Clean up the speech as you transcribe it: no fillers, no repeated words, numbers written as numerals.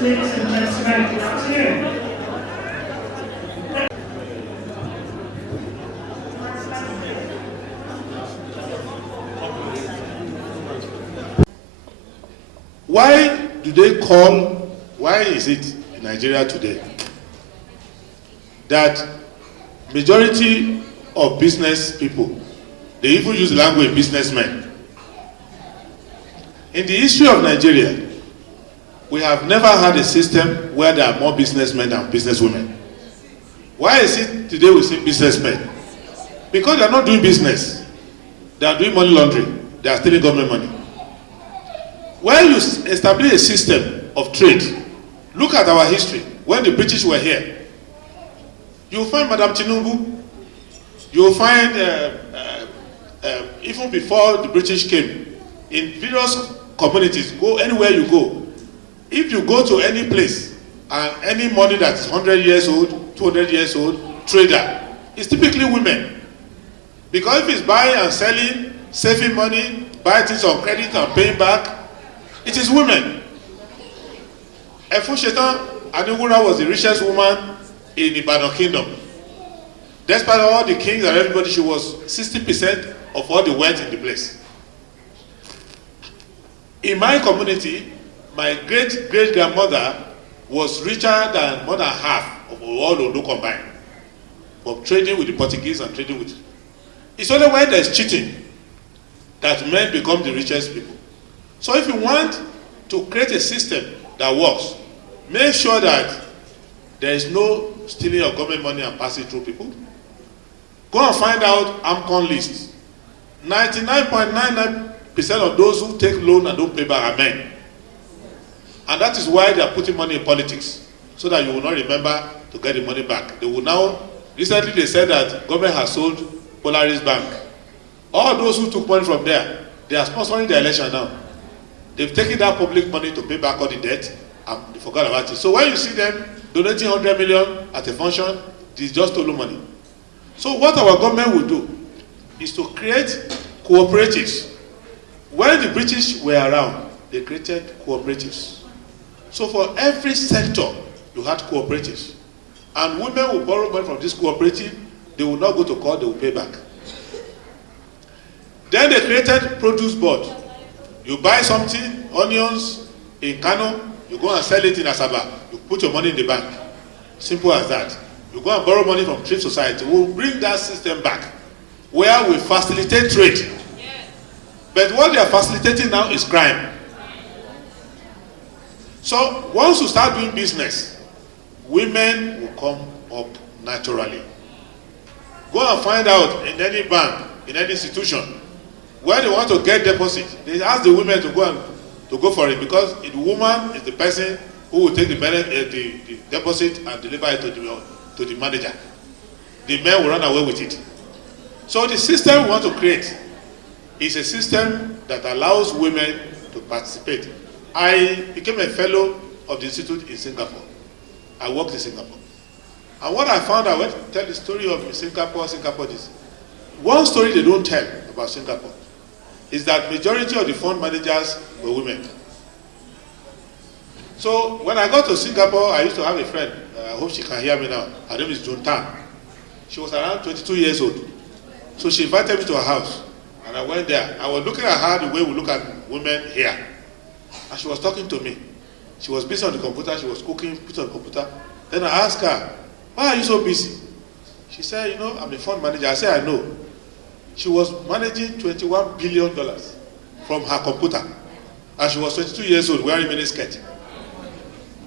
Ladies and gentlemen, good afternoon. Why do they call, why is it in Nigeria today that majority of business people, they even use the language businessmen? In the history of Nigeria, we have never had a system where there are more businessmen than businesswomen. Why is it today we see businessmen? Because they are not doing business. They are doing money laundering. They are stealing government money. When you establish a system of trade, look at our history. When the British were here, you will find Madam Tinubu, you will find, even before the British came, in various communities, go anywhere you go. If you go to any place, and any money that is 100 years old, 200 years old, trader, it's typically women. Because if it's buying and selling, saving money, buying things on credit and paying back, it is women. Efushetan Anigura was the richest woman in the Ibadan kingdom. Despite all the kings and everybody, she was 60% of all the wealth in the place. In my community, my great-great-grandmother was richer than more than half of all Ondo combined, from trading with the Portuguese and trading with. It's only when there's cheating that men become the richest people. So if you want to create a system that works, make sure that there is no stealing of government money and passing through people. Go and find out AMCON list. 99.99% of those who take loan and don't pay back are men. And that is why they are putting money in politics, so that you will not remember to get the money back. They will now, recently they said that government has sold Polaris Bank. All those who took money from there, they are sponsoring the election now. They've taken that public money to pay back all the debt and they forgot about it. So when you see them donating 100 million at a function, it is just stolen money. So what our government will do is to create cooperatives. When the British were around, they created cooperatives. So for every sector, you had cooperatives. And women will borrow money from this cooperative, they will not go to court, they will pay back. Then they created produce board. You buy something, onions in Kano, you go and sell it in Asaba, you put your money in the bank. Simple as that. You go and borrow money from Trade Society. We'll bring that system back, where we facilitate trade. But what they are facilitating now is crime. So once you start doing business, women will come up naturally. Go and find out in any bank, in any institution, where they want to get deposit. They ask the women to go for it, because the woman is the person who will take the deposit and deliver it to the manager. The men will run away with it. So the system we want to create is a system that allows women to participate. I became a fellow of the institute in Singapore. I worked in Singapore. And what I found out, when I tell the story of Singapore is one story they don't tell about Singapore is that majority of the fund managers were women. So when I got to Singapore, I used to have a friend. I hope she can hear me now. Her name is June Tan. She was around 22 years old. So she invited me to her house. And I went there. I was looking at her the way we look at women here. And she was talking to me. She was busy on the computer. She was cooking, put on the computer. Then I asked her, why are you so busy? She said, you know, I'm a fund manager. I said, I know. She was managing $21 billion from her computer. And she was 22 years old, wearing miniskirt.